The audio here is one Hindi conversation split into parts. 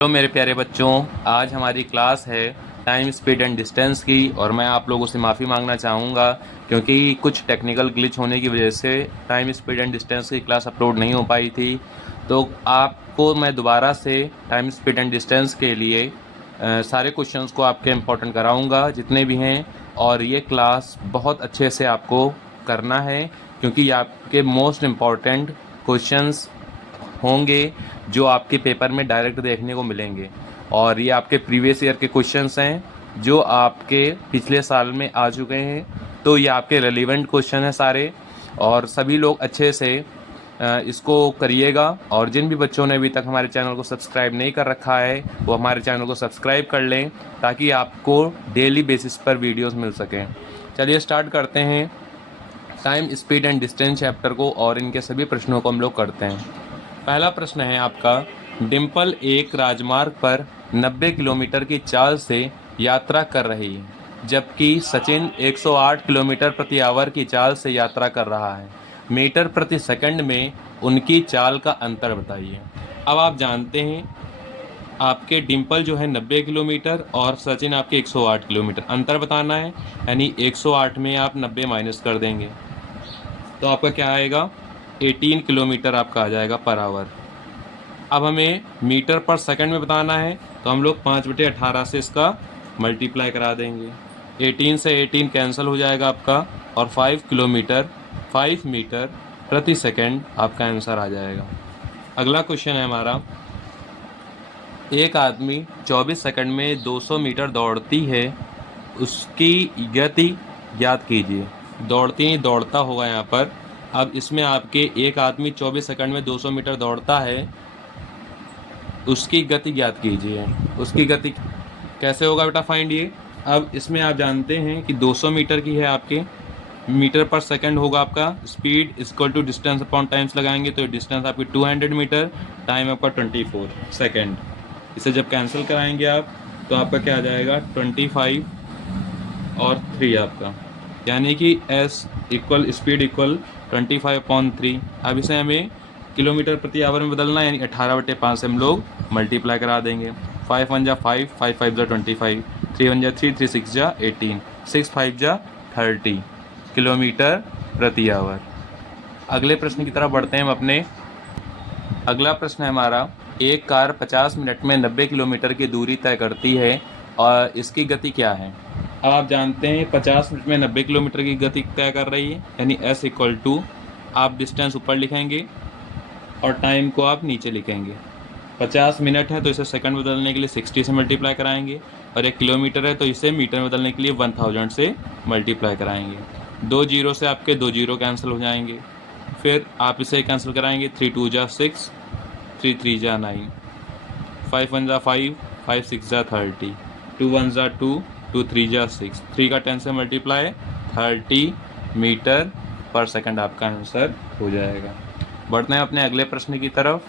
हेलो मेरे प्यारे बच्चों, आज हमारी क्लास है टाइम स्पीड एंड डिस्टेंस की। और मैं आप लोगों से माफ़ी मांगना चाहूँगा क्योंकि कुछ टेक्निकल ग्लिच होने की वजह से टाइम स्पीड एंड डिस्टेंस की क्लास अपलोड नहीं हो पाई थी। तो आपको मैं दोबारा से टाइम स्पीड एंड डिस्टेंस के लिए सारे क्वेश्चंस को आपके इम्पोर्टेंट कराऊँगा जितने भी हैं। और ये क्लास बहुत अच्छे से आपको करना है क्योंकि ये आपके मोस्ट इम्पॉर्टेंट क्वेश्चंस होंगे जो आपके पेपर में डायरेक्ट देखने को मिलेंगे। और ये आपके प्रीवियस ईयर के क्वेश्चंस हैं जो आपके पिछले साल में आ चुके हैं। तो ये आपके रेलिवेंट क्वेश्चन हैं सारे, और सभी लोग अच्छे से इसको करिएगा। और जिन भी बच्चों ने अभी तक हमारे चैनल को सब्सक्राइब नहीं कर रखा है वो हमारे चैनल को सब्सक्राइब कर लें ताकि आपको डेली बेसिस पर वीडियोस मिल सकें। चलिए स्टार्ट करते हैं time speed and distance chapter को, और इनके सभी प्रश्नों को हम लोग करते हैं। पहला प्रश्न है आपका, डिम्पल एक राजमार्ग पर 90 किलोमीटर की चाल से यात्रा कर रही है जबकि सचिन 108 किलोमीटर प्रति आवर की चाल से यात्रा कर रहा है। मीटर प्रति सेकंड में उनकी चाल का अंतर बताइए। अब आप जानते हैं आपके डिम्पल जो है 90 किलोमीटर और सचिन आपके 108 किलोमीटर, अंतर बताना है। यानी 108 में आप 90 माइनस कर देंगे तो आपका क्या आएगा, 18 किलोमीटर आपका आ जाएगा पर आवर। अब हमें मीटर पर सेकंड में बताना है तो हम लोग 5/18 से इसका मल्टीप्लाई करा देंगे। 18 से 18 कैंसिल हो जाएगा आपका, और 5 मीटर प्रति सेकंड आपका आंसर आ जाएगा। अगला क्वेश्चन है हमारा, एक आदमी 24 सेकंड में 200 मीटर दौड़ती है, उसकी गति ज्ञात कीजिए। दौड़ती नहीं, दौड़ता होगा यहाँ पर। अब इसमें आपके एक आदमी 24 सेकंड में 200 मीटर दौड़ता है, उसकी गति ज्ञात कीजिए। उसकी गति कैसे होगा बेटा, फाइंड ये। अब इसमें आप जानते हैं कि 200 मीटर की है आपके, मीटर पर सेकंड होगा आपका, speed equal to distance upon times लगाएंगे तो डिस्टेंस आपकी 200 मीटर, टाइम आपका 24 सेकंड। इसे जब कैंसिल कराएंगे आप तो आपका क्या आ जाएगा, 25 और 3 आपका, यानी कि एस इक्वल स्पीड इक्वल 25/3। अब इसे हमें किलोमीटर प्रति आवर में बदलना है, यानी 18/5 से हम लोग मल्टीप्लाई करा देंगे। 5 1 जा 5, 5 5 जा 25, 3 1 जा 3, 3 6 जा 18, 6 5 जा 30 किलोमीटर प्रति आवर। अगले प्रश्न की तरफ बढ़ते हैं हम अपने। अगला प्रश्न है हमारा, एक कार 50 मिनट में 90 किलोमीटर की दूरी तय करती है और इसकी गति क्या है। अब आप जानते हैं 50 मिनट में 90 किलोमीटर की गति तय कर रही है, यानी s इक्वल टू, आप डिस्टेंस ऊपर लिखेंगे और टाइम को आप नीचे लिखेंगे। 50 मिनट है तो इसे सेकंड में बदलने के लिए 60 से मल्टीप्लाई कराएंगे, और 1 किलोमीटर है तो इसे मीटर में बदलने के लिए 1000 से मल्टीप्लाई कराएंगे। 2 जीरो से आपके 2 जीरो कैंसिल हो जाएंगे, फिर आप इसे कैंसिल कराएंगे। 3 2 जा 6, 3 3 जा 9, 5 1 जा 5, 5 6 जा 30, 2 1 जा 2, 2 3 जा 6, 3 का 10 से मल्टीप्लाई, 30 मीटर पर सेकंड आपका आंसर हो जाएगा। बढ़ते हैं अपने अगले प्रश्न की तरफ।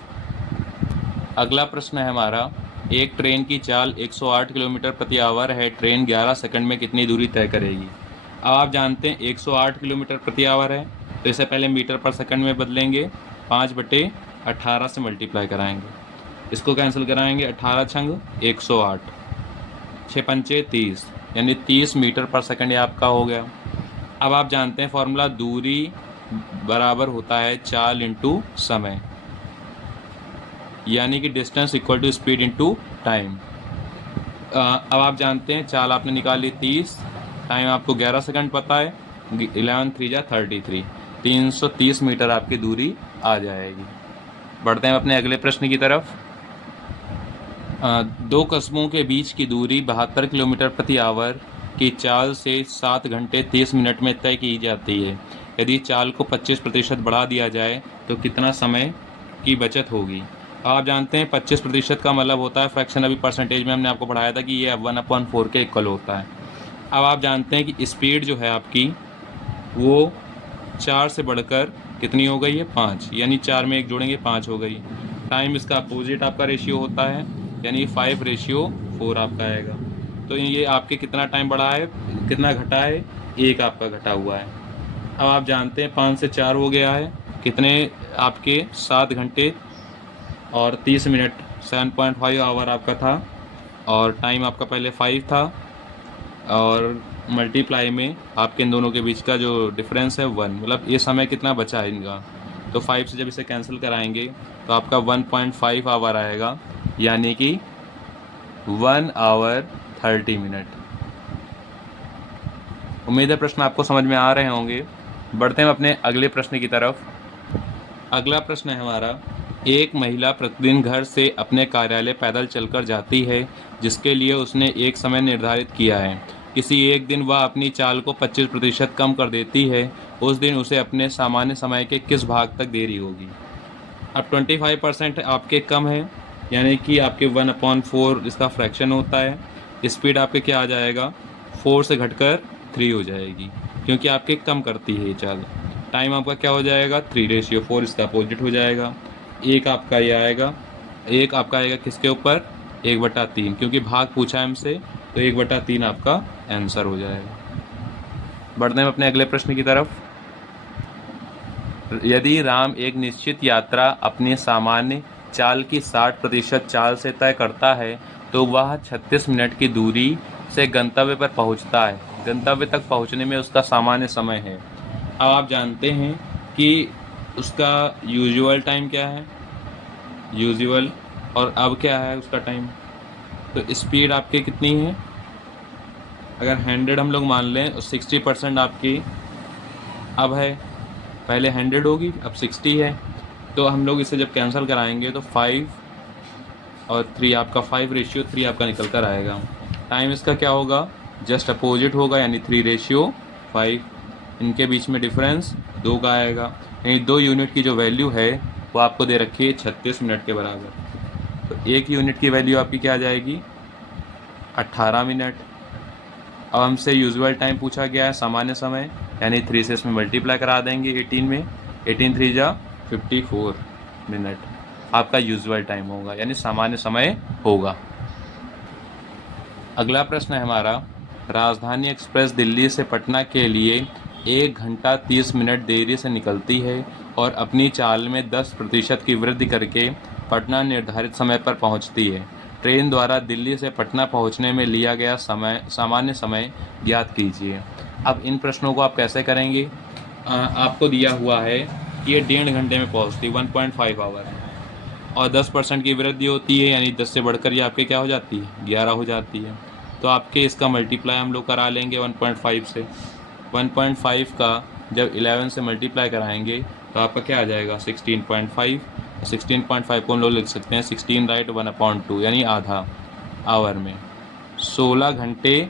अगला प्रश्न है हमारा, एक ट्रेन की चाल 108 किलोमीटर प्रति आवर है, ट्रेन 11 सेकंड में कितनी दूरी तय करेगी। अब आप जानते हैं 108 किलोमीटर प्रति आवर है तो इसे पहले मीटर पर सेकंड में बदलेंगे, 5/18 से मल्टीप्लाई कराएंगे, इसको कैंसिल कराएंगे। 18 छंग 108, 6 पंचे 30, यानी 30 मीटर पर सेकंड ये आपका हो गया। अब आप जानते हैं फॉर्मूला, दूरी बराबर होता है चाल इंटू समय, यानी कि distance equal to speed into time. अब आप जानते हैं चाल आपने निकाली 30, टाइम आपको 11 सेकंड पता है, 11 3 जा 33, 330 मीटर आपकी दूरी आ जाएगी। बढ़ते हैं अपने अगले प्रश्न की तरफ। दो कस्बों के बीच की दूरी 72 किलोमीटर प्रति आवर की चाल से 7 घंटे 30 मिनट में तय की जाती है। यदि चाल को 25% बढ़ा दिया जाए तो कितना समय की बचत होगी। आप जानते हैं 25% का मतलब होता है फ्रैक्शन, अभी परसेंटेज में हमने आपको पढ़ाया था कि ये 1/4 के इक्वल होता है। अब आप जानते हैं कि स्पीड जो है आपकी वो 4 से बढ़कर कितनी हो गई है, 5, यानी 4 में 1 जोड़ेंगे 5 हो गई। टाइम इसका अपोजिट आपका रेशियो होता है, यानी 5/4 आपका आएगा। तो ये आपके कितना टाइम बढ़ा है, कितना घटा है, 1 आपका घटा हुआ है। अब आप जानते हैं 5 से 4 हो गया है, कितने आपके 7 घंटे और 30 मिनट 7.5 आवर आपका था और टाइम आपका पहले 5 था और मल्टीप्लाई में आपके इन दोनों के बीच का जो डिफरेंस है 1, मतलब ये समय कितना बचा है इनका। तो 5 से जब इसे कैंसिल कराएंगे तो आपका 1.5 आवर आएगा, यानी कि 1 आवर 30 मिनट। उम्मीद है प्रश्न आपको समझ में आ रहे होंगे। बढ़ते हैं अपने अगले प्रश्न की तरफ। अगला प्रश्न है हमारा, एक महिला प्रतिदिन घर से अपने कार्यालय पैदल चलकर जाती है, जिसके लिए उसने एक समय निर्धारित किया है। किसी एक दिन वह अपनी चाल को 25% कम कर देती है, उस दिन उसे अपने सामान्य समय के किस भाग तक देरी होगी। अब 25% आपके कम है, यानी कि आपके 1/4 इसका फ्रैक्शन होता है। स्पीड आपके क्या आ जाएगा, 4 से घटकर 3 हो जाएगी, क्योंकि आपके कम करती है ये चाल। टाइम आपका क्या हो जाएगा, 3:4, इसका अपोजिट हो जाएगा। एक आपका ये आएगा, एक आपका आएगा किसके ऊपर, 1/3, क्योंकि भाग पूछा है हमसे, तो 1/3 आपका आंसर हो जाएगा। बढ़ते हैं अपने अगले प्रश्न की तरफ। यदि राम एक निश्चित यात्रा अपनी सामान्य चाल की 60% चाल से तय करता है, तो वह 36 मिनट की दूरी से गंतव्य पर पहुंचता है। गंतव्य तक पहुंचने में उसका सामान्य समय है। अब आप जानते हैं कि उसका यूजुअल टाइम क्या है, यूजुअल, और अब क्या है उसका टाइम। तो स्पीड आपकी कितनी है, अगर 100 हम लोग मान लें और 60% आपकी अब है, पहले 100 होगी अब 60 है। तो हम लोग इसे जब कैंसिल कराएंगे तो 5 और 3 आपका 5:3 आपका निकल कर आएगा। टाइम इसका क्या होगा, जस्ट अपोजिट होगा, यानी 3:5। इनके बीच में डिफरेंस 2 का आएगा, यानी 2 यूनिट की जो वैल्यू है वो आपको दे रखी है 36 मिनट के बराबर। तो 1 यूनिट की वैल्यू आपकी क्या आ जाएगी, 18 मिनट। अब हमसे यूजुअल टाइम पूछा गया है, सामान्य समय, यानी 3 से इसमें मल्टीप्लाई करा देंगे 18 में, 18 3 जा 54 मिनट आपका यूजुअल टाइम होगा, यानी सामान्य समय होगा। अगला प्रश्न है हमारा, राजधानी एक्सप्रेस दिल्ली से पटना के लिए 1 घंटा 30 मिनट देरी से निकलती है और अपनी चाल में 10% की वृद्धि करके पटना निर्धारित समय पर पहुंचती है। ट्रेन द्वारा दिल्ली से पटना पहुंचने में लिया गया समय, सामान्य समय ज्ञात कीजिए। अब इन प्रश्नों को आप कैसे करेंगे, आपको दिया हुआ है कि ये 1.5 घंटे में पहुंचती, 1.5 आवर, और 10% की वृद्धि होती है, यानी 10 से बढ़कर ये आपके क्या हो जाती है, 11 हो जाती है। तो आपके इसका मल्टीप्लाई हम लोग करा लेंगे 1.5 से। 1.5 का जब 11 से मल्टीप्लाई कराएंगे तो आपका क्या आ जाएगा, 16.5। 16.5 को हम लोग लिख सकते हैं 16 राइट 1/2, यानी आधा आवर में 16 घंटे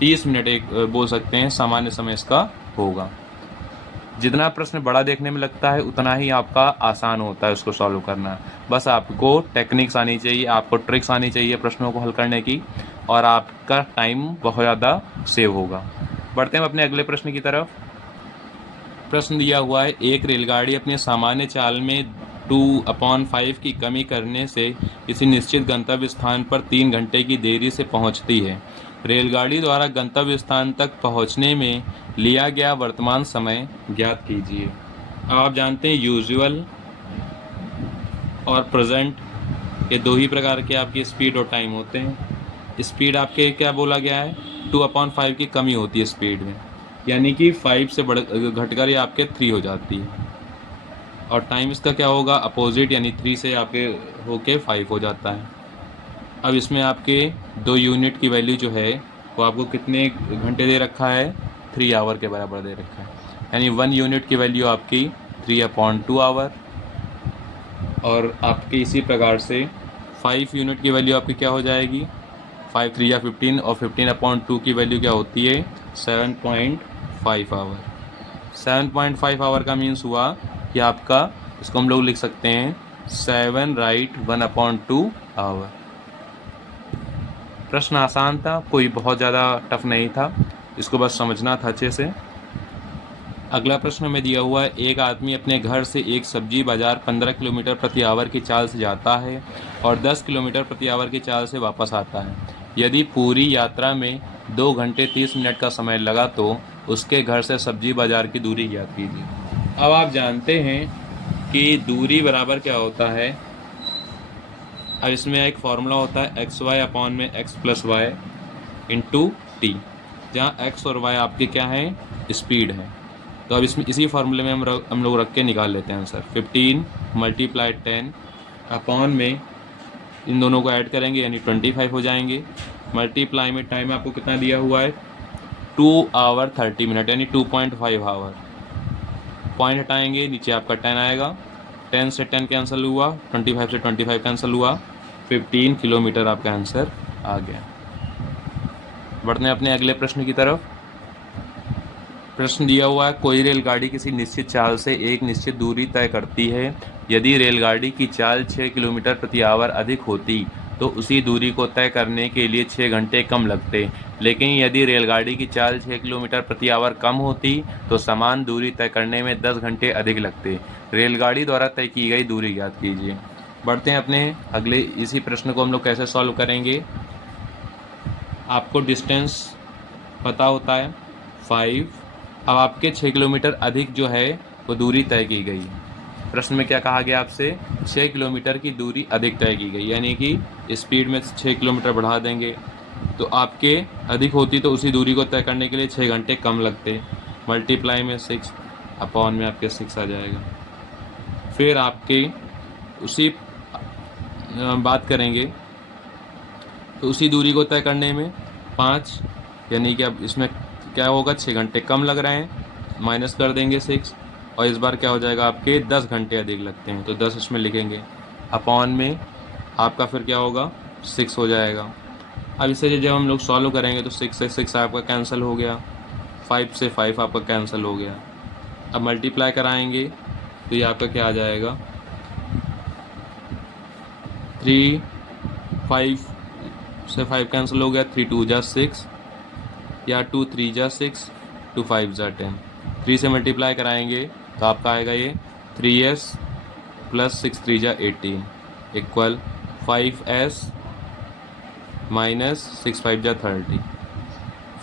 30 मिनट एक बोल सकते हैं सामान्य समय इसका होगा। जितना प्रश्न बड़ा देखने में लगता है उतना ही आपका आसान होता है उसको सॉल्व करना। बस आपको टेक्निक्स आनी चाहिए, आपको ट्रिक्स आनी चाहिए प्रश्नों को हल करने की, और आपका टाइम बहुत ज़्यादा सेव होगा। बढ़ते हैं अपने अगले प्रश्न की तरफ। प्रश्न दिया हुआ है, एक रेलगाड़ी अपने सामान्य चाल में 2/5 की कमी करने से किसी निश्चित गंतव्य स्थान पर 3 घंटे की देरी से पहुंचती है। रेलगाड़ी द्वारा गंतव्य स्थान तक पहुंचने में लिया गया वर्तमान समय ज्ञात कीजिए। अब आप जानते हैं यूजुअल और प्रेजेंट, ये 2 ही प्रकार के आपकी स्पीड और टाइम होते हैं। स्पीड आपके क्या बोला गया है, 2/5 की कमी होती है स्पीड में, यानी कि 5 से घटकर ये आपके 3 हो जाती है। और टाइम इसका क्या होगा, अपोजिट, यानी 3 से आपके होके 5 हो जाता है। अब इसमें आपके 2 यूनिट की वैल्यू जो है वो आपको कितने घंटे दे रखा है, 3 आवर के बराबर दे रखा है, यानी 1 यूनिट की वैल्यू आपकी 3/2 आवर। और आपके इसी प्रकार से 5 यूनिट की वैल्यू आपकी क्या हो जाएगी, 5 3 या 15, और 15/2 की वैल्यू क्या होती है, 7.5 आवर। 7.5 आवर का मीन्स हुआ कि आपका, इसको हम लोग लिख सकते हैं 7 राइट 1/2 आवर। प्रश्न आसान था, कोई बहुत ज़्यादा टफ नहीं था, इसको बस समझना था अच्छे से। अगला प्रश्न में दिया हुआ है, एक आदमी अपने घर से एक सब्जी बाज़ार 15 किलोमीटर प्रति आवर की चाल से जाता है और 10 किलोमीटर प्रति आवर की चाल से वापस आता है। यदि पूरी यात्रा में 2 घंटे 30 मिनट का समय लगा तो उसके घर से सब्जी बाज़ार की दूरी ज्ञात कीजिए। अब आप जानते हैं कि दूरी बराबर क्या होता है, अब इसमें एक फार्मूला होता है एक्स वाई अपॉन में x plus y into t, जहाँ एक्स और वाई आपके क्या है, स्पीड है। तो अब इसमें इसी फार्मूले में हम लोग रख के निकाल लेते हैं आंसर। 15 × 10 अपॉन में इन दोनों को ऐड करेंगे यानी 25 हो जाएंगे। मल्टीप्लाई में टाइम आपको कितना दिया हुआ है, 2 आवर 30 मिनट यानी 2.5 आवर। पॉइंट हटाएंगे, नीचे आपका 10 आएगा, 10 से 10 कैंसिल हुआ, 25 से 25 कैंसिल हुआ, 15 किलोमीटर आपका आंसर आ गया। बढ़ते हैं अपने अगले प्रश्न की तरफ। प्रश्न दिया हुआ है, कोई रेलगाड़ी किसी निश्चित चाल से एक निश्चित दूरी तय करती है। यदि रेलगाड़ी की चाल 6 किलोमीटर प्रति आवर अधिक होती तो उसी दूरी को तय करने के लिए 6 घंटे कम लगते, लेकिन यदि रेलगाड़ी की चाल 6 किलोमीटर प्रति आवर कम होती तो समान दूरी तय करने में 10 घंटे अधिक लगते। रेलगाड़ी द्वारा तय की गई दूरी ज्ञात कीजिए। बढ़ते हैं अपने अगले, इसी प्रश्न को हम लोग कैसे सॉल्व करेंगे। आपको डिस्टेंस पता होता है 5, अब आपके 6 किलोमीटर अधिक जो है वो दूरी तय की गई है। प्रश्न में क्या कहा गया आपसे, 6 किलोमीटर की दूरी अधिक तय की गई, यानी कि स्पीड में 6 किलोमीटर बढ़ा देंगे तो आपके अधिक होती तो उसी दूरी को तय करने के लिए 6 घंटे कम लगते। मल्टीप्लाई में 6 अपॉन में आपके 6 आ जाएगा। फिर आपके उसी बात करेंगे तो उसी दूरी को तय करने में 5, यानी कि अब इसमें क्या होगा, 6 घंटे कम लग रहे हैं, माइनस कर देंगे 6, और इस बार क्या हो जाएगा आपके 10 घंटे अधिक लगते हैं तो 10 इसमें लिखेंगे, अपॉन में आपका फिर क्या होगा 6 हो जाएगा। अब इसे जब हम लोग सॉल्व करेंगे तो 6 से 6 आपका कैंसिल हो गया, 5 से 5 आपका कैंसिल हो गया। अब मल्टीप्लाई कराएंगे तो ये आपका क्या आ जाएगा, 3, 5 से 5 कैंसिल हो गया, 3 2 जा 6 या 2 3 जा 6, 2 5 जा 10। 3 से मल्टीप्लाई कराएंगे तो आपका आएगा ये 3s प्लस 6 3 जा 18 इक्वल 5s माइनस 6 5 जा 30।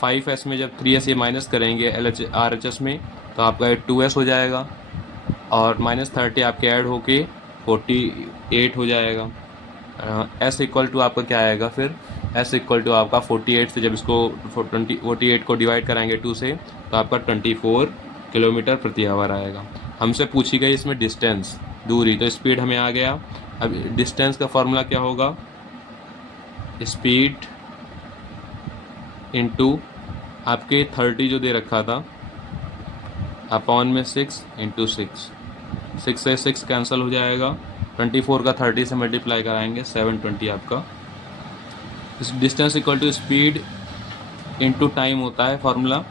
5s में जब 3s ये माइनस करेंगे RHS में तो आपका ये 2s हो जाएगा, और माइनस 30 आपके ऐड होके 48 हो जाएगा। s इक्वल टू आपका क्या आएगा फिर, s इक्वल टू आपका 48 से जब इसको 48 को डिवाइड कराएंगे 2 से तो आपका 24 किलोमीटर प्रति आवर आएगा। हमसे पूछी गई इसमें डिस्टेंस, दूरी, तो स्पीड हमें आ गया। अब डिस्टेंस का फॉर्मूला क्या होगा, स्पीड इनटू आपके 30 जो दे रखा था अपॉन में 6 इंटू 6, 6 से 6 कैंसिल हो जाएगा, 24 का 30 से मल्टीप्लाई कराएंगे 720 आपका। इस distance equal to speed into time होता है फार्मूला,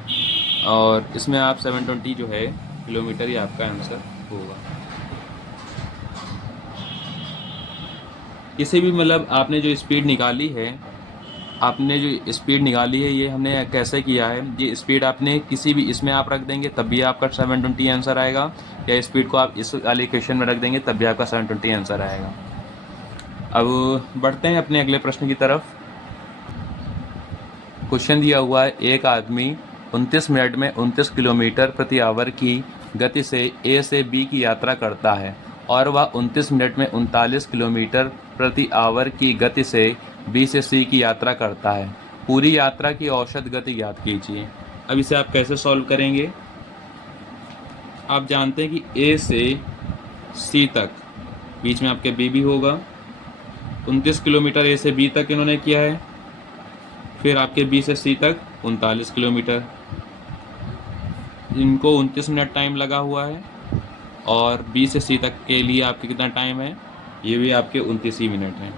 और इसमें आप 720 जो है किलोमीटर ही आपका आंसर होगा। इसे भी मतलब आपने जो स्पीड निकाली है, ये हमने कैसे किया है, ये स्पीड आपने किसी भी इसमें आप रख देंगे तब भी आपका 720 आंसर आएगा, या स्पीड को आप इस वाले इक्वेशन में रख देंगे तब भी आपका 720 आंसर आएगा। अब बढ़ते हैं अपने अगले प्रश्न की तरफ। क्वेश्चन दिया हुआ है, एक आदमी 29 मिनट में 29 किलोमीटर प्रति आवर की गति से ए से बी की यात्रा करता है और वह 29 मिनट में 39 किलोमीटर प्रति आवर की गति से बी से सी की यात्रा करता है। पूरी यात्रा की औसत गति ज्ञात कीजिए। अब इसे आप कैसे सॉल्व करेंगे, आप जानते हैं कि ए से सी तक बीच में आपके बी भी होगा, 29 किलोमीटर ए से बी तक इन्होंने किया है, फिर आपके बी से सी तक 39 किलोमीटर, इनको 29 मिनट टाइम लगा हुआ है, और बी से सी तक के लिए आपके कितना टाइम है, ये भी आपके 29 ही मिनट हैं।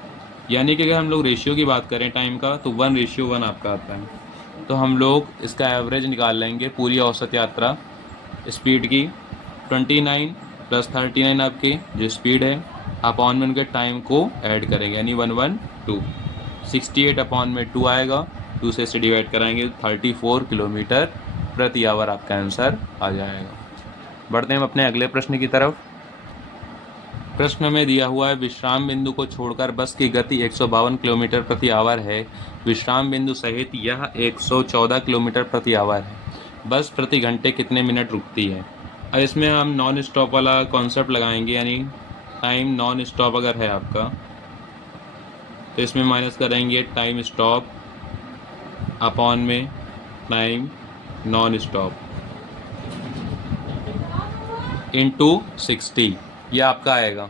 यानी कि अगर हम लोग रेशियो की बात करें टाइम का तो 1:1 आपका आता है। तो हम लोग इसका एवरेज निकाल लेंगे पूरी औसत यात्रा स्पीड की, 29 प्लस 39 आपकी जो स्पीड है, अपॉन में उनके टाइम को ऐड करेंगे यानी 112, 68 अपॉन में 2 आएगा, 2 से इसे डिवाइड कराएंगे 34 किलोमीटर प्रति आवर आपका आंसर आ जाएगा। बढ़ते हैं हम अपने अगले प्रश्न की तरफ। प्रश्न में दिया हुआ है, विश्राम बिंदु को छोड़कर बस की गति 152 किलोमीटर प्रति आवर है। विश्राम बिंदु सहित यह 114 किलोमीटर प्रति आवर है। बस प्रति घंटे कितने मिनट रुकती है। अब इसमें हम नॉन स्टॉप वाला कॉन्सेप्ट लगाएंगे, यानी टाइम नॉन स्टॉप अगर है आपका तो इसमें माइनस करेंगे टाइम स्टॉप अपॉन में टाइम नॉन स्टॉप इंटू 60, ये आपका आएगा।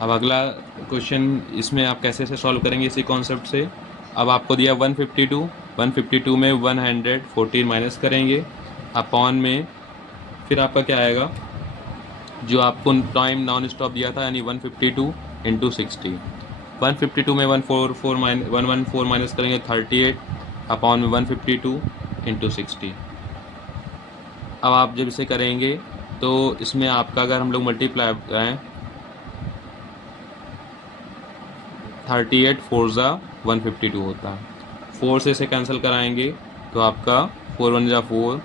अब अगला क्वेश्चन इसमें आप कैसे से सॉल्व करेंगे इसी कॉन्सेप्ट से। अब आपको दिया 152 में 114 माइनस करेंगे अपॉन में, फिर आपका क्या आएगा, जो आपको टाइम नॉन स्टॉप दिया था यानी 152 इंटू 60। 152 में 114 माइनस करेंगे 38 अपॉन में 152 इंटू 60। अब आप जब इसे करेंगे तो इसमें आपका अगर हम लोग मल्टीप्लाई कराएँ 38 4 ज़ा 152 होता है, 4 से इसे कैंसिल कराएंगे तो आपका 4 1 ज़ा 4,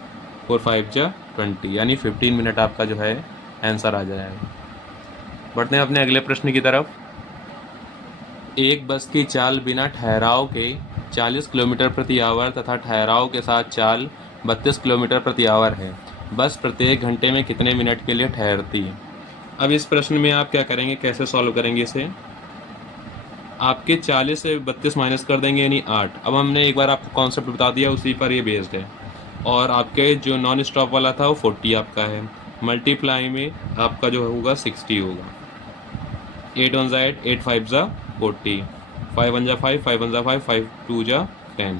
4 5 ज़ा 20, यानी 15 मिनट आपका जो है आंसर आ जाएगा। बढ़ते हैं अपने अगले प्रश्न की तरफ। एक बस की चाल बिना ठहराव के 40 किलोमीटर प्रति आवर तथा ठहराव के साथ चाल 32 किलोमीटर प्रति आवर है। बस प्रत्येक घंटे में कितने मिनट के लिए ठहरती है। अब इस प्रश्न में आप क्या करेंगे, कैसे सॉल्व करेंगे इसे। आपके 40 से 32 माइनस कर देंगे यानी 8। अब हमने एक बार आपको कॉन्सेप्ट बता दिया, उसी पर ये बेस्ड है। और आपके जो नॉन स्टॉप वाला था वो 40 आपका है, मल्टीप्लाई में आपका जो होगा 60 होगा। 8 1 ज़ा 8, 8 5 ज़ा 40, 5 1 ज़ा 5, 5 1 ज़ा 5, 5 2 ज़ा 10,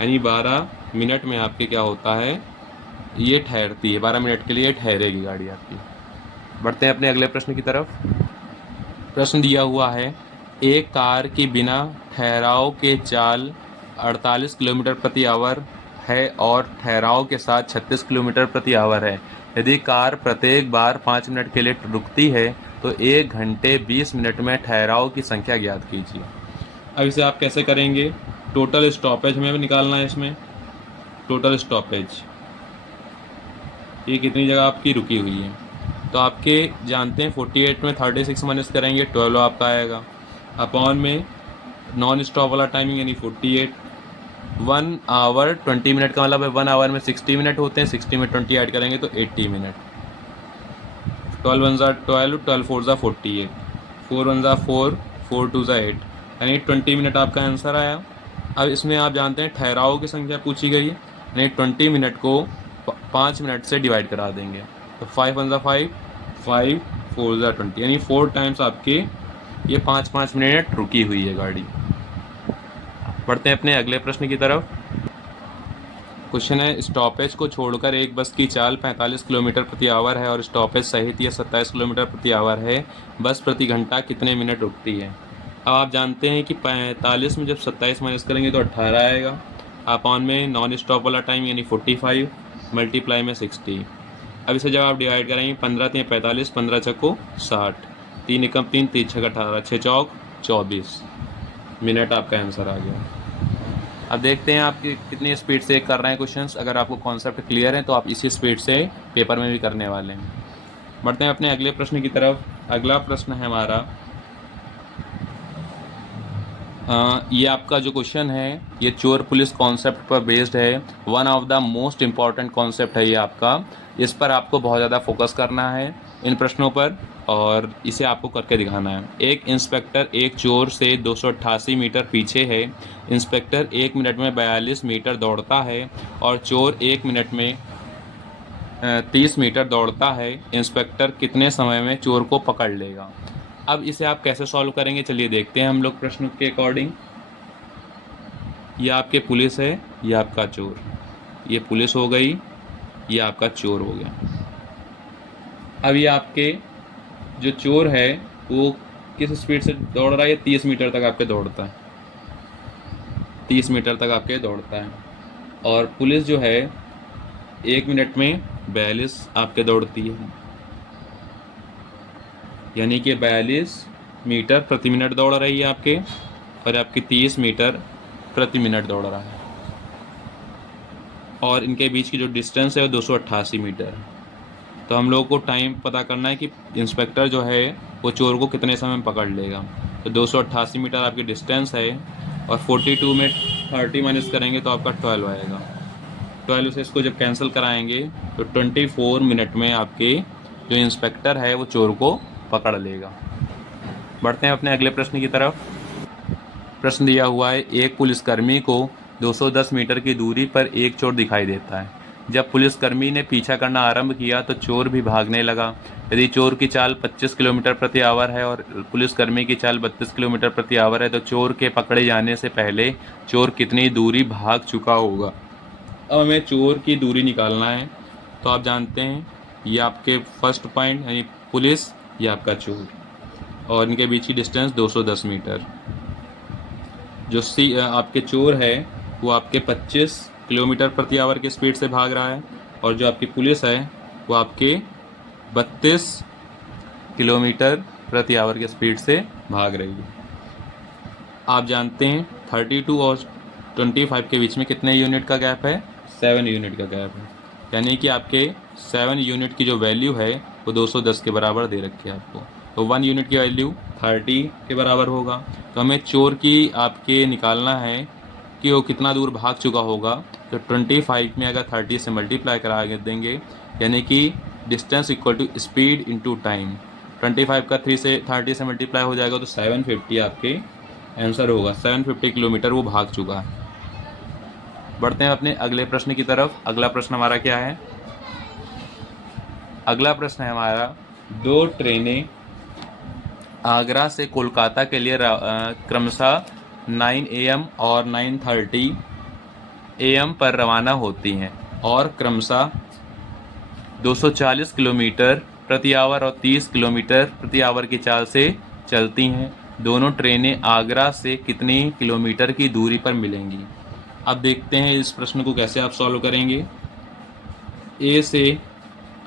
यानी 12 मिनट में आपके क्या होता है, ये ठहरती है। 12 मिनट के लिए ठहरेगी गाड़ी आपकी। बढ़ते हैं अपने अगले प्रश्न की तरफ। प्रश्न दिया हुआ है, एक कार की बिना ठहराव के चाल 48 किलोमीटर प्रति आवर है और ठहराव के साथ 36 किलोमीटर प्रति आवर है। यदि कार प्रत्येक बार 5 मिनट के लिए रुकती है तो 1 घंटे 20 मिनट में ठहराव की संख्या ज्ञात कीजिए। अब इसे आप कैसे करेंगे, टोटल स्टॉपेज हमें निकालना है। इसमें टोटल स्टॉपेज ये कितनी जगह आपकी रुकी हुई है, तो आपके जानते हैं 48 में 36 माइनस करेंगे 12 आपका आएगा, अपॉन में नॉन स्टॉप वाला टाइमिंग यानी 48। 1 आवर 20 मिनट का मतलब है 1 आवर में 60 मिनट होते हैं, 60 में 20 ऐड करेंगे तो 80 मिनट। 12 1 ज़ा 12, 12 4 ज़ा 48, 4 1 ज़ा 4, 4 2 ज़ा 8, यानी 20 मिनट आपका आंसर आया। अब इसमें आप जानते हैं ठहराव की संख्या पूछी गई है, यानी 20 मिनट को 5 मिनट से डिवाइड करा देंगे, तो 5 1 ज़ा 5, 5 4 ज़ा 20, यानी 4 टाइम्स आपके ये 5-5 मिनट रुकी हुई है गाड़ी। बढ़ते हैं अपने अगले प्रश्न की तरफ। क्वेश्चन है, स्टॉपेज को छोड़कर एक बस की चाल 45 किलोमीटर प्रति आवर है और स्टॉपेज सहित यह 27 किलोमीटर प्रति आवर है। बस प्रति घंटा कितने मिनट रुकती है। अब आप जानते हैं कि 45 में जब 27 माइनस करेंगे तो 18 आएगा, अपॉन में नॉन स्टॉप वाला टाइम यानी 45, मल्टीप्लाई में 60। अब इसे जब आप डिवाइड करेंगे 15 3 45, 15 चक्को 60, 3 एकम 3, 3 छः 18, 6 चौक 24 मिनट आपका आंसर आ गया। अब देखते हैं आप कितनी स्पीड से कर रहे हैं क्वेश्चंस। अगर आपको कॉन्सेप्ट क्लियर है तो आप इसी स्पीड से पेपर में भी करने वाले हैं। बढ़ते हैं अपने अगले प्रश्न की तरफ। अगला प्रश्न है हमारा, ये आपका जो क्वेश्चन है ये चोर पुलिस कॉन्सेप्ट पर बेस्ड है। One of the most important concept है ये आपका, इस पर आपको बहुत ज़्यादा फोकस करना है इन प्रश्नों पर, और इसे आपको करके दिखाना है। एक इंस्पेक्टर एक चोर से 288 मीटर पीछे है। इंस्पेक्टर 1 मिनट में 42 मीटर दौड़ता है और चोर 1 मिनट में 30 मीटर दौड़ता है। इंस्पेक्टर कितने समय में चोर को पकड़ लेगा। अब इसे आप कैसे सॉल्व करेंगे, चलिए देखते हैं हम लोग प्रश्न के अकॉर्डिंग। ये आपके पुलिस है, ये आपका चोर, ये पुलिस हो गई, ये आपका चोर हो गया। अब ये आपके जो चोर है वो किस स्पीड से दौड़ रहा है, ये 30 मीटर तक आपके दौड़ता है, 30 मीटर तक आपके दौड़ता है। और पुलिस जो है 1 मिनट में 42 आपके दौड़ती है, यानी कि 42 मीटर प्रति मिनट दौड़ रही है आपके, और आपकी 30 मीटर प्रति मिनट दौड़ रहा है, और इनके बीच की जो डिस्टेंस है वो 288 मीटर है। तो हम लोगों को टाइम पता करना है कि इंस्पेक्टर जो है वो चोर को कितने समय में पकड़ लेगा। तो 288 मीटर आपकी डिस्टेंस है, और 42 में 30 माइनस करेंगे तो आपका 12 आएगा। 12 से इसको जब कैंसिल कराएंगे तो 24 मिनट में आपके जो इंस्पेक्टर है वो चोर को पकड़ लेगा। बढ़ते हैं अपने अगले प्रश्न की तरफ। प्रश्न दिया हुआ है, एक पुलिसकर्मी को 210 मीटर की दूरी पर एक चोर दिखाई देता है। जब पुलिसकर्मी ने पीछा करना आरंभ किया तो चोर भी भागने लगा। यदि चोर की चाल 25 किलोमीटर प्रति आवर है और पुलिसकर्मी की चाल 32 किलोमीटर प्रति आवर है, तो चोर के पकड़े जाने से पहले चोर कितनी दूरी भाग चुका होगा। अब हमें चोर की दूरी निकालना है। तो आप जानते हैं ये आपके फर्स्ट पॉइंट यानी पुलिस, ये आपका चोर, और इनके बीच की डिस्टेंस 210 मीटर। जो आपके चोर है वो आपके 25 किलोमीटर प्रति आवर की स्पीड से भाग रहा है, और जो आपकी पुलिस है वो आपके 32 किलोमीटर प्रति आवर की स्पीड से भाग रही है। आप जानते हैं 32 और 25 के बीच में कितने यूनिट का गैप है? 7 यूनिट का गैप है। यानी कि आपके 7 यूनिट की जो वैल्यू है वो 210 के बराबर दे रखी है आपको। तो 1 यूनिट की वैल्यू 30 के बराबर होगा। तो हमें चोर की आपके निकालना है कि वो कितना दूर भाग चुका होगा। तो 25 में अगर 30 से मल्टीप्लाई करा देंगे, यानी कि distance equal to speed into time. 25 का 30 से मल्टीप्लाई हो जाएगा तो 750 आपके आंसर होगा। 750 किलोमीटर वो भाग चुका है। बढ़ते हैं अपने अगले प्रश्न की तरफ। अगला प्रश्न हमारा क्या है? अगला प्रश्न है हमारा, दो ट्रेनें आगरा से कोलकाता के लिए क्रमशः 9 AM और 9:30 AM पर रवाना होती हैं और क्रमशः 240 किलोमीटर प्रति आवर और 30 किलोमीटर प्रति आवर की चाल से चलती हैं। दोनों ट्रेनें आगरा से कितनी किलोमीटर की दूरी पर मिलेंगी? अब देखते हैं इस प्रश्न को कैसे आप सॉल्व करेंगे। ए से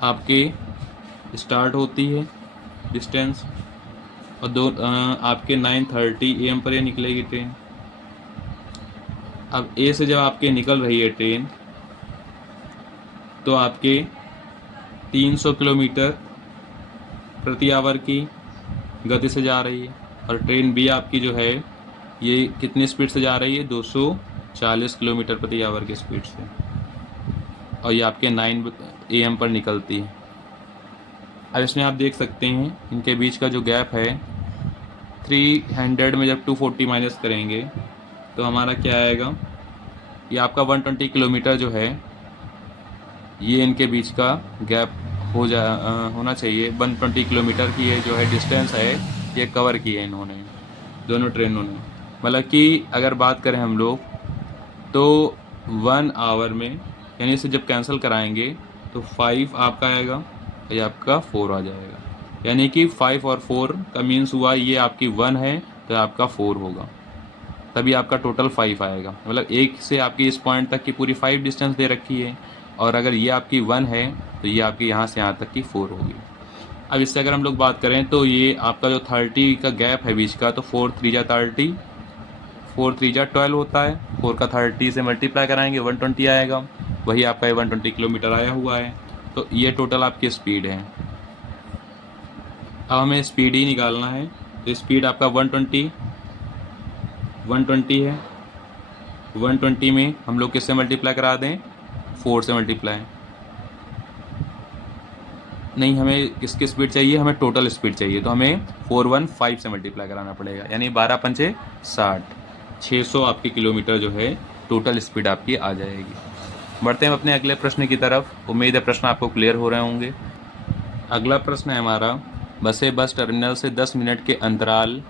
आपके स्टार्ट होती है डिस्टेंस, और आपके 9:30 AM पर ये निकलेगी ट्रेन। अब ए से जब आपके निकल रही है ट्रेन तो आपके 300 किलोमीटर प्रति आवर की गति से जा रही है, और ट्रेन बी आपकी जो है ये कितनी स्पीड से जा रही है? 240 किलोमीटर प्रति आवर की स्पीड से, और ये आपके 9 AM पर निकलती है। अब इसमें आप देख सकते हैं इनके बीच का जो गैप है 300 में जब 240 माइनस करेंगे तो हमारा क्या आएगा? ये आपका 120 किलोमीटर जो है ये इनके बीच का गैप होना चाहिए। 120 किलोमीटर की ये जो है डिस्टेंस है ये कवर की है इन्होंने, दोनों ट्रेनों ने। मतलब कि अगर बात करें हम लोग तो 1 आवर में, यानी इसे जब कैंसिल कराएंगे तो 5 आपका आएगा, ये आपका 4 आ जाएगा। यानी कि 5 और 4 का मीन्स हुआ ये आपकी 1 है तो आपका 4 होगा, तभी आपका टोटल 5 आएगा। मतलब एक से आपकी इस पॉइंट तक की पूरी 5 डिस्टेंस दे रखी है, और अगर ये आपकी 1 है तो ये आपकी यहाँ से यहाँ तक की 4 होगी। अब इससे अगर हम लोग बात करें तो ये आपका जो 30 का गैप है बीच का, तो 4 3 जा 30, 4 3 जा 12 होता है। 4 का 30 से मल्टीप्लाई कराएंगे 120 आएगा, वही आपका 120 किलोमीटर आया हुआ है। तो ये टोटल आपकी स्पीड है। अब हमें स्पीड ही निकालना है, तो स्पीड आपका 120 है। 120 में हम लोग किससे मल्टीप्लाई करा दें? 4 से मल्टीप्लाई नहीं, हमें किसकी स्पीड चाहिए? हमें टोटल स्पीड चाहिए, तो हमें 415 से मल्टीप्लाई कराना पड़ेगा, यानी 12 पंचे 60, 600 आपकी किलोमीटर जो है टोटल स्पीड आपकी आ जाएगी। बढ़ते हैं अपने अगले प्रश्न की तरफ। उम्मीद है प्रश्न आपको क्लियर हो रहे होंगे। अगला प्रश्न है हमारा, बसें बस टर्मिनल से 10 मिनट के अंतराल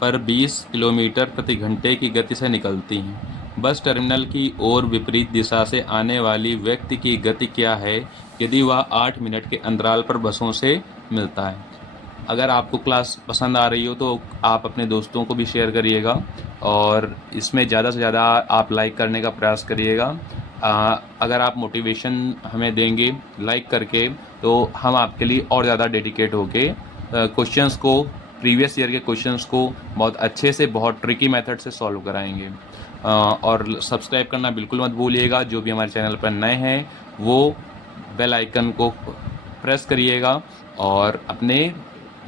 पर 20 किलोमीटर प्रति घंटे की गति से निकलती हैं। बस टर्मिनल की ओर विपरीत दिशा से आने वाली व्यक्ति की गति क्या है यदि वह 8 मिनट के अंतराल पर बसों से मिलता है? अगर आपको क्लास पसंद आ रही हो तो आप अपने दोस्तों को भी शेयर करिएगा, और इसमें ज़्यादा से ज़्यादा आप लाइक करने का प्रयास करिएगा। अगर आप मोटिवेशन हमें देंगे लाइक करके तो हम आपके लिए और ज़्यादा डेडिकेट होके क्वेश्चंस को, प्रीवियस ईयर के क्वेश्चंस को बहुत अच्छे से, बहुत ट्रिकी मेथड से सॉल्व कराएंगे। और सब्सक्राइब करना बिल्कुल मत भूलिएगा। जो भी हमारे चैनल पर नए हैं वो बेल आइकन को प्रेस करिएगा और अपने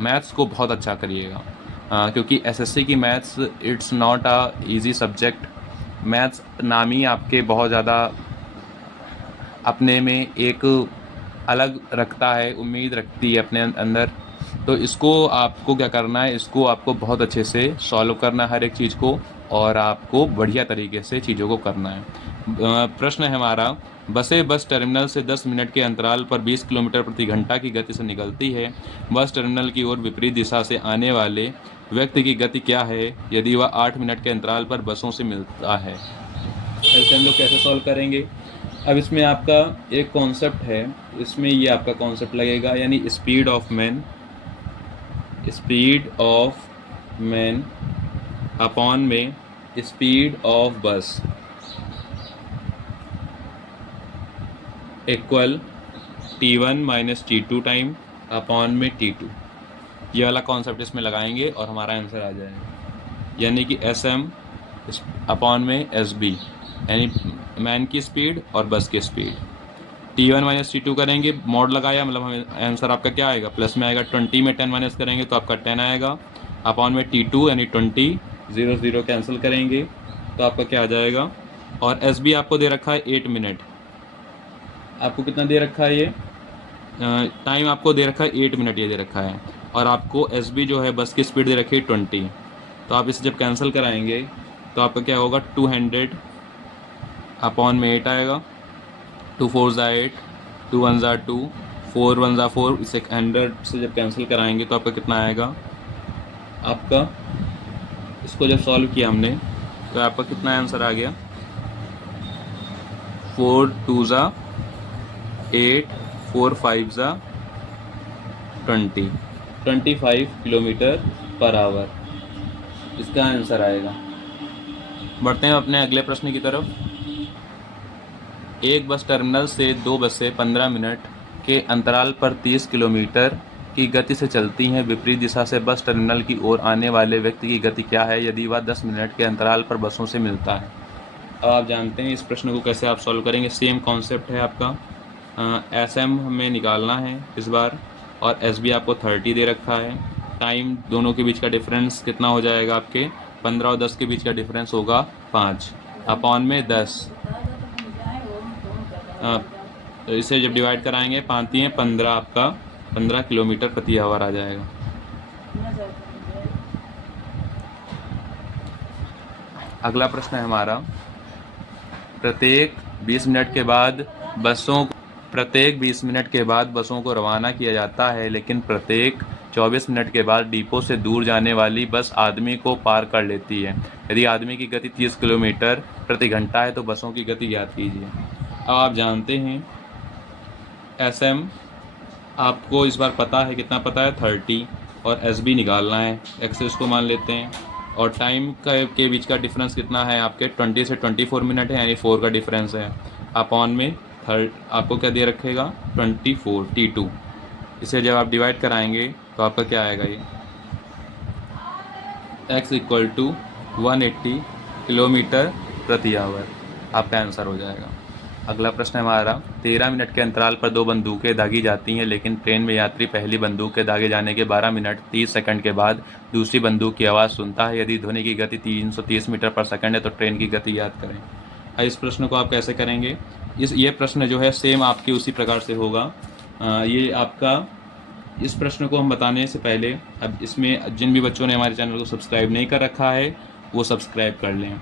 मैथ्स को बहुत अच्छा करिएगा, क्योंकि एसएससी की maths it's not a easy subject. Maths नाम ही आपके बहुत ज़्यादा अपने में एक अलग रखता है, उम्मीद रखती है अपने अंदर। तो इसको आपको क्या करना है, इसको आपको बहुत अच्छे से सॉल्व करना है हर एक चीज़ को, और आपको बढ़िया तरीके से चीज़ों को करना है। प्रश्न है हमारा, बसें बस टर्मिनल से 10 मिनट के अंतराल पर 20 किलोमीटर प्रति घंटा की गति से निकलती है। बस टर्मिनल की ओर विपरीत दिशा से आने वाले व्यक्ति की गति क्या है यदि वह 8 मिनट के अंतराल पर बसों से मिलता है। ऐसे हम लोग कैसे सॉल्व करेंगे? अब इसमें आपका एक कॉन्सेप्ट है, इसमें ये आपका कॉन्सेप्ट लगेगा, यानी स्पीड ऑफ मैन अपॉन में स्पीड ऑफ बस equal T1 minus T2 time upon में T2। ये वाला कॉन्सेप्ट इसमें लगाएंगे और हमारा आंसर आ जाएगा, यानी कि SM अपॉन में SB, यानी मैन की स्पीड और बस की स्पीड। T1 माइनस T2 करेंगे, मॉड लगाया, मतलब हमें आंसर आपका क्या आएगा, प्लस में आएगा। 20 में 10 माइनस करेंगे तो आपका 10 आएगा, अपॉन में T2 यानी 20, 0 0 कैंसिल करेंगे तो आपका क्या आ जाएगा। और SB आपको दे रखा है 8 मिनट। आपको कितना दे रखा है, ये टाइम आपको दे रखा है 8 मिनट ये दे रखा है, और आपको SB जो है बस की स्पीड दे रखी है 20। तो आप इसे जब कैंसिल कराएंगे तो आपका क्या होगा, 200 अपॉन में 8 आएगा। 2 4 ज़ा 8, 2 1 ज़ा 2, 4 1 ज़ा 4। इसे 100 से जब कैंसिल कराएंगे तो आपका कितना आएगा, आपका इसको जब सॉल्व किया हमने तो आपका कितना आंसर आ गया, 4 2 ज़ा 8, 4 5 ज़ा 20, 25 किलोमीटर पर आवर इसका आंसर आएगा। बढ़ते हैं अपने अगले प्रश्न की तरफ। एक बस टर्मिनल से 2 बसें 15 मिनट के अंतराल पर 30 किलोमीटर की गति से चलती हैं। विपरीत दिशा से बस टर्मिनल की ओर आने वाले व्यक्ति की गति क्या है यदि वह 10 मिनट के अंतराल पर बसों से मिलता है। अब आप जानते हैं इस प्रश्न को कैसे आप सॉल्व करेंगे। सेम कॉन्सेप्ट है आपका, SM हमें निकालना है इस बार, और SB आपको 30 दे रखा है। टाइम दोनों के बीच का डिफरेंस कितना हो जाएगा, आपके 15 और 10 के बीच का डिफरेंस होगा 5, अपॉन में 10। तो इसे जब डिवाइड कराएंगे 5 हैं 15, आपका 15 किलोमीटर प्रति आवर आ जाएगा। अगला प्रश्न है हमारा, प्रत्येक 20 मिनट के बाद बसों को रवाना किया जाता है, लेकिन प्रत्येक 24 मिनट के बाद डिपो से दूर जाने वाली बस आदमी को पार कर लेती है। यदि आदमी की गति 30 किलोमीटर प्रति घंटा है तो बसों की गति ज्ञात कीजिए। अब आप जानते हैं SM आपको इस बार पता है, कितना पता है, 30, और SB निकालना है, एक्सेस को मान लेते हैं। और टाइम के बीच का डिफरेंस कितना है, आपके 20 से 24 मिनट है, यानी 4 का डिफरेंस है, अपॉन में आपको क्या दे रखेगा, 24 T2। इसे जब आप डिवाइड कराएंगे तो आपका क्या आएगा, ये x इक्वल टू 180 किलोमीटर प्रति आवर आपका आंसर हो जाएगा। अगला प्रश्न है हमारा, 13 मिनट के अंतराल पर 2 बंदूकें दागी जाती हैं, लेकिन ट्रेन में यात्री पहली बंदूक के दागे जाने के 12 मिनट 30 सेकंड के बाद दूसरी बंदूक की आवाज़ सुनता है। यदि ध्वनि की गति 330 मीटर पर सेकंड है तो ट्रेन की गति याद करें। इस प्रश्न को आप कैसे करेंगे, ये प्रश्न जो है सेम आपके उसी प्रकार से होगा। ये आपका, इस प्रश्न को हम बताने से पहले अब इसमें जिन भी बच्चों ने हमारे चैनल को सब्सक्राइब नहीं कर रखा है वो सब्सक्राइब कर लें।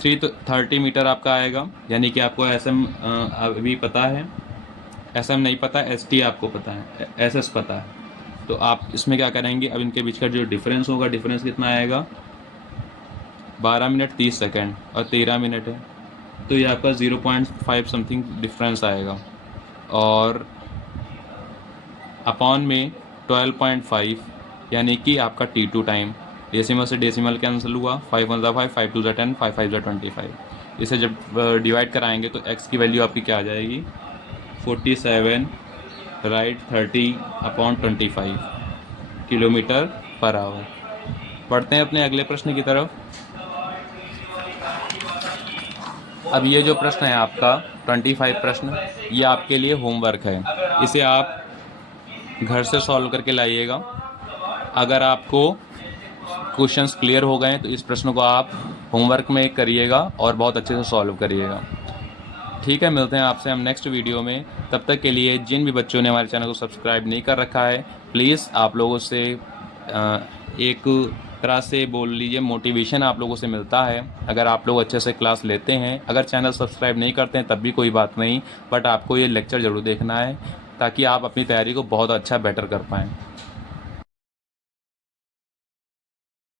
330 मीटर आपका आएगा, यानी कि आपको SM अभी पता है, SM नहीं पता, ST आपको पता है, SS पता है। तो आप इसमें क्या करेंगे, अब इनके बीच का जो डिफरेंस होगा, डिफरेंस कितना आएगा, 12 मिनट 30 सेकंड और 13 मिनट है, तो ये आपका 0.5 समथिंग डिफरेंस आएगा। और अपॉन में 12.5, यानी कि आपका T2 टाइम। डेसिमल से डेसिमल कैंसिल हुआ, 5 1 ज़ा 5, 5 2 ज़ा 10, 5 5 ज़ा 25। इसे जब डिवाइड कराएंगे तो x की वैल्यू आपकी क्या आ जाएगी, 47 right 30 upon 25 kilometre per hour. बढ़ते हैं अपने अगले प्रश्न की तरफ। अब ये जो प्रश्न है आपका 25 प्रश्न, ये आपके लिए होमवर्क है, इसे आप घर से सॉल्व करके लाइएगा। अगर आपको क्वेश्चंस क्लियर हो गए तो इस प्रश्न को आप होमवर्क में करिएगा और बहुत अच्छे से सॉल्व करिएगा। ठीक है, मिलते हैं आपसे हम नेक्स्ट वीडियो में। तब तक के लिए जिन भी बच्चों ने हमारे चैनल को सब्सक्राइब नहीं कर रखा है, प्लीज़ आप लोगों से एक तरह से बोल लीजिए मोटिवेशन आप लोगों से मिलता है अगर आप लोग अच्छे से क्लास लेते हैं। अगर चैनल सब्सक्राइब नहीं करते हैं तब भी कोई बात नहीं, बट आपको ये लेक्चर ज़रूर देखना है ताकि आप अपनी तैयारी को बहुत अच्छा बेटर कर पाएँ।